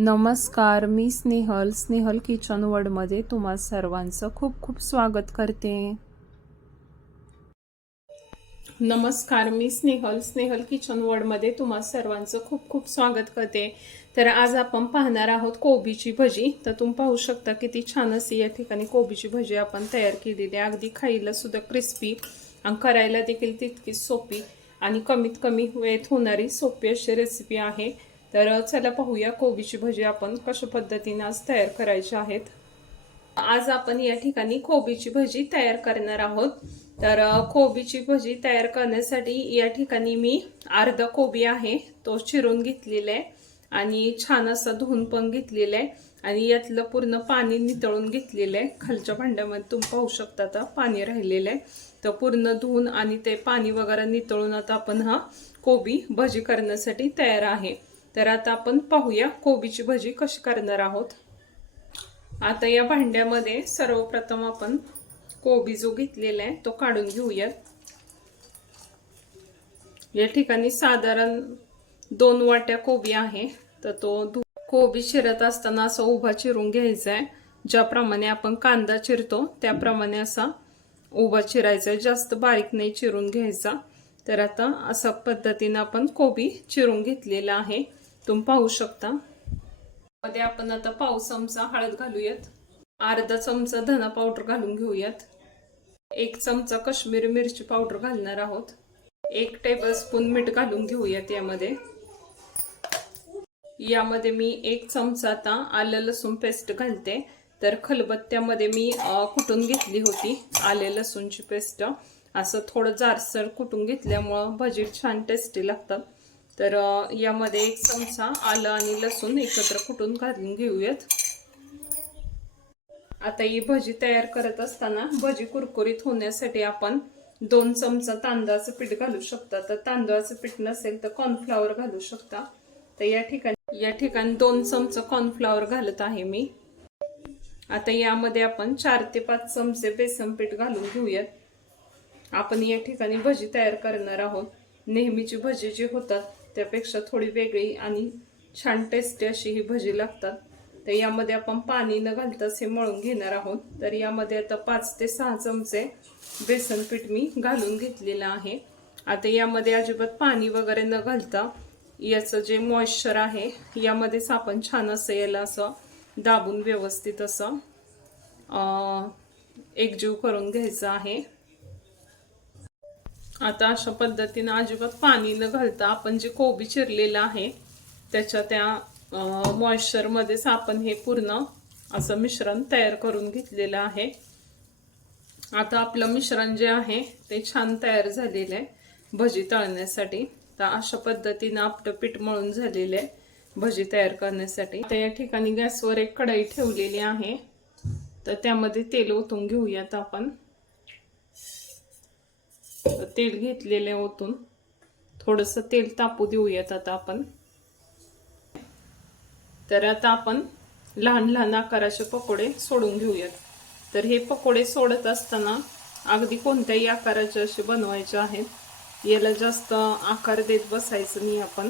नमस्कार मी स्नेहल स्नेहल किचन वर्डमध्ये तुम्हा सर्वांचं खूप खूप स्वागत करते. नमस्कार मी स्नेहल स्नेहल किचन वर्डमध्ये तुम्हा सर्वांचं खूप खूप स्वागत करते. तर आज आपण पाहणार आहोत कोबीची भजी. तर तुम्ही पाहू शकता किती छान अशी या ठिकाणी कोबीची भजी आपण तयार केलेली आहे. अगदी खायला सुद्धा क्रिस्पी आणि करायला देखील तितकी सोपी आणि कमीत कमी वेळेत होणारी सोपी अशी रेसिपी आहे. तर चला पाहूया कोबीची भजी आपण कशा पद्धतीने आज तयार करायची आहेत. आज आपण या ठिकाणी कोबीची भजी तयार करणार आहोत. तर कोबीची भजी तयार करण्यासाठी या ठिकाणी मी अर्धा कोबी आहे तो चिरून घेतलेला आहे आणि छान असं धुवून पण घेतलेलं आहे आणि यातलं पूर्ण पाणी नितळून घेतलेलं आहे. खालच्या भांड्यामध्ये तुम्ही पाहू शकता आता पाणी राहिलेलं आहे. तर पूर्ण धुवून आणि ते पाणी वगैरे नितळून आता आपण हा कोबी भजी करण्यासाठी तयार आहे. तर आता आपण पाहूया कोबीची भजी कशी करणार आहोत. आता या भांड्यामध्ये सर्वप्रथम आपण कोबी जो घेतलेला आहे तो काढून घेऊयात. या ठिकाणी साधारण दोन वाट्या कोबी आहे तर तो कोबी चिरत असताना असा उभा चिरून घ्यायचा आहे. ज्याप्रमाणे आपण कांदा चिरतो त्याप्रमाणे असा उभा चिरायचा आहे. जास्त बारीक नाही चिरून घ्यायचा. तर आता अशा पद्धतीनं आपण कोबी चिरून घेतलेला आहे. तुम्ही पाहू शकता. मध्ये आपण आता पाव चमचा हळद घालूयात. अर्धा चमचा धना पावडर घालून घेऊयात. एक चमचा काश्मीरी मिरची पावडर घालणार आहोत. एक टेबल स्पून मीठ घालून घेऊयात यामध्ये. यामध्ये मी एक चमचा आता आलं लसूण पेस्ट घालते. तर खलबत्त्यामध्ये मी कुटून घेतली होती आले लसूणची पेस्ट असं थोडं जारसर कुटून घेतल्यामुळं भजी छान टेस्टी लागतात. तर यामध्ये एक चमचा आलं आणि लसूण एकत्र कुटून घालून घेऊयात. आता ही भजी तयार करत असताना भजी कुरकुरीत होण्यासाठी आपण दोन चमचा तांदळाचं पीठ घालू शकता. तर तांदळाचं पीठ नसेल तर कॉर्नफ्लॉवर घालू शकता. तर या ठिकाणी या ठिकाणी दोन चमचा कॉर्नफ्लॉवर घालत आहे मी. आता यामध्ये आपण चार ते पाच चमचे बेसन पीठ घालून घेऊयात. आपण या ठिकाणी भजी तयार करणार आहोत. नेहमीची भजी जी होतात त्यापेक्षा थोडी वेगळी आणि छान टेस्टी अशी ही भजी लागतात. तर यामध्ये आपण पाणी न घालताच हे मळून घेणार आहोत. तर यामध्ये आता पाच ते सहा चमचे बेसन पीठ मी घालून घेतलेलं आहे. आता यामध्ये अजिबात पाणी वगैरे न घालता याचं जे मॉइश्चर आहे यामध्येच आपण छान असं याला असं दाबून व्यवस्थित असं एकजीव करून घ्यायचं आहे. आता अशा पद्धतीनं अजिबात पाणी न घालता आपण जे कोबी चिरलेलं आहे त्याच्या त्या मॉइश्चरमध्येच आपण हे पूर्ण असं मिश्रण तयार करून घेतलेलं आहे. आता आपलं मिश्रण जे आहे ते छान तयार झालेलं आहे भजी तळण्यासाठी. तर अशा पद्धतीनं आपलं पीठ मळून झालेलं आहे भजी तयार करण्यासाठी. तर या ठिकाणी गॅसवर एक कढई ठेवलेली आहे. तर त्यामध्ये तेल ओतून घेऊयात आपण. तेल घेतलेले ओतून. थोडंसं तेल तापू देऊयात आता आपण. तर आता आपण लहान लहान आकाराचे पकोडे सोडून घेऊयात. तर हे पकोडे सोडत असताना अगदी कोणत्याही आकाराचे असे बनवायचे आहेत. याला जास्त आकार देत बसायचं नाही आपण.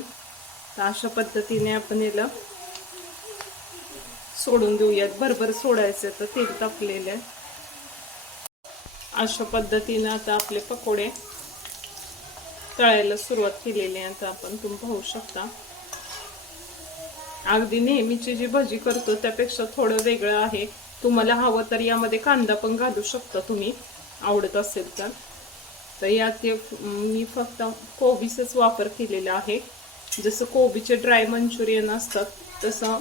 तर अशा पद्धतीने आपण याला सोडून देऊयात. भरभर सोडायचं तर तेल तापलेलं आहे. अशा पद्धतीनं आता आपले पकोडे तळायला सुरुवात केलेली आहे आता आपण तुम्ही पाहू शकता. अगदी नेहमीची जी भजी करतो त्यापेक्षा थोडं वेगळं आहे. तुम्हाला हवं तर यामध्ये कांदा पण घालू शकता तुम्ही. आवडत असेल तर. तर यात मी फक्त कोबीचाच वापर केलेला आहे. जसं कोबीचे ड्राय मंचुरियन असतात तसं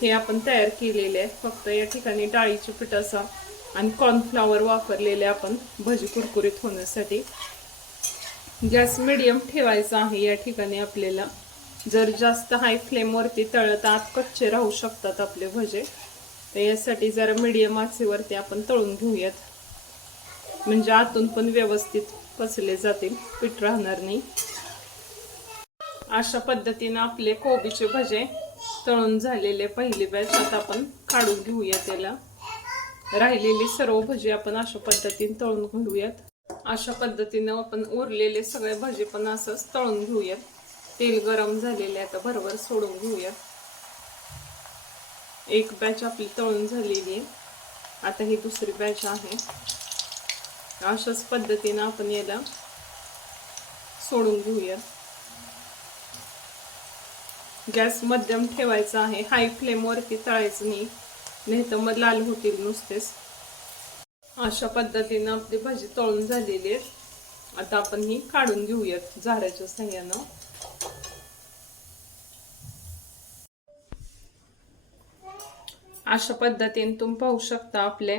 हे आपण तयार केलेले आहे. फक्त या ठिकाणी डाळीचे पिठाचा आणि कॉर्नफ्लावर वापरलेले आपण भजी कुरकुरीत होण्यासाठी. गॅस मिडियम ठेवायचा आहे या ठिकाणी आपल्याला. जर जास्त हाय फ्लेमवरती तळत आत कच्चे राहू शकतात आपले भजे तर यासाठी जरा मिडियम आचेवरती आपण तळून घेऊयात. म्हणजे आतून पण व्यवस्थित पचले जातील पीठ राहणार नाही. अशा पद्धतीनं आपले कोबीचे भजे तळून झालेले पहिली बॅच आता आपण काढून घेऊया त्याला राहिलेली सर्व भजी आपण अशा पद्धतीने तळून घेऊयात. अशा पद्धतीनं आपण उरलेले सगळे भजी पण असंच तळून घेऊयात. तेल गरम झालेले आता बरोबर सोडून घेऊयात. एक बॅच आपली तळून झालेली आहे. आता ही दुसरी बॅच आहे. अशाच पद्धतीनं आपण याला सोडून घेऊया गॅस मध्यम ठेवायचा आहे. हाय फ्लेमवरती तळायचं नाही. नाही तर मग लाल होतील नुसतेच. अशा पद्धतीनं आपली भाजी तळून झालेली आहे. आता आपण ही काढून घेऊयात झाऱ्याच्या सहाय्यानं अशा पद्धतीने तुम्ही पाहू शकता आपले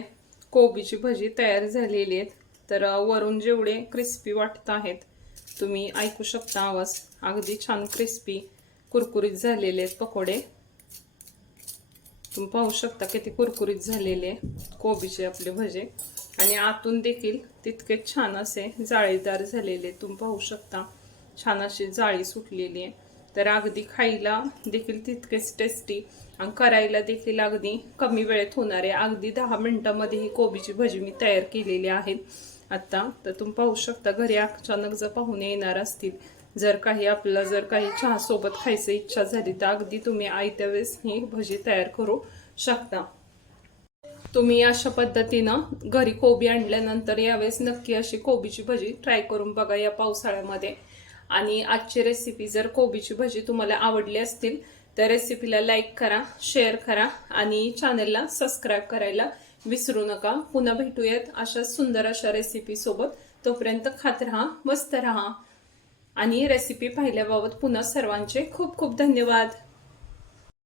कोबीची भजी तयार झालेली आहेत. तर वरून जेवढे क्रिस्पी वाटत आहेत तुम्ही ऐकू शकता आवाज. अगदी छान क्रिस्पी कुरकुरीत झालेले आहेत पकोडे. तुम्ही पाहू शकता किती कुरकुरीत झालेले कोबीचे आपले भजे. आणि आतून देखील तितके छान असे जाळीदार झालेले तुम्ही पाहू शकता छान अशी जाळी सुटलेली आहे. तर अगदी खायला देखील तितकेच टेस्टी आणि करायला देखील अगदी कमी वेळेत होणार. आहे अगदी दहा मिनटामध्ये ही कोबीची भजी मी तयार केलेली आहे. आत्ता तर तुम्ही पाहू शकता घरी अचानक जर पाहुणे येणार असतील जर काही आपल्याला जर काही चहा सोबत खायचं इच्छा झाली तर अगदी तुम्ही आयत्या वेळेस ही भजी तयार करू शकता. तुम्ही अशा पद्धतीनं घरी कोबी आणल्यानंतर यावेळेस नक्की अशी कोबीची भजी ट्राय करून बघा या पावसाळ्यामध्ये. आणि आजची रेसिपी जर कोबीची भजी तुम्हाला आवडली असतील तर रेसिपीला लाईक करा शेअर करा आणि चॅनलला सबस्क्राईब करायला विसरू नका. पुन्हा भेटूयात अशा सुंदर अशा रेसिपी सोबत. तोपर्यंत खात राहा मस्त राहा. आणि रेसिपी पाहिल्याबाबत पुन्हा सर्वांचे खूप खूप धन्यवाद.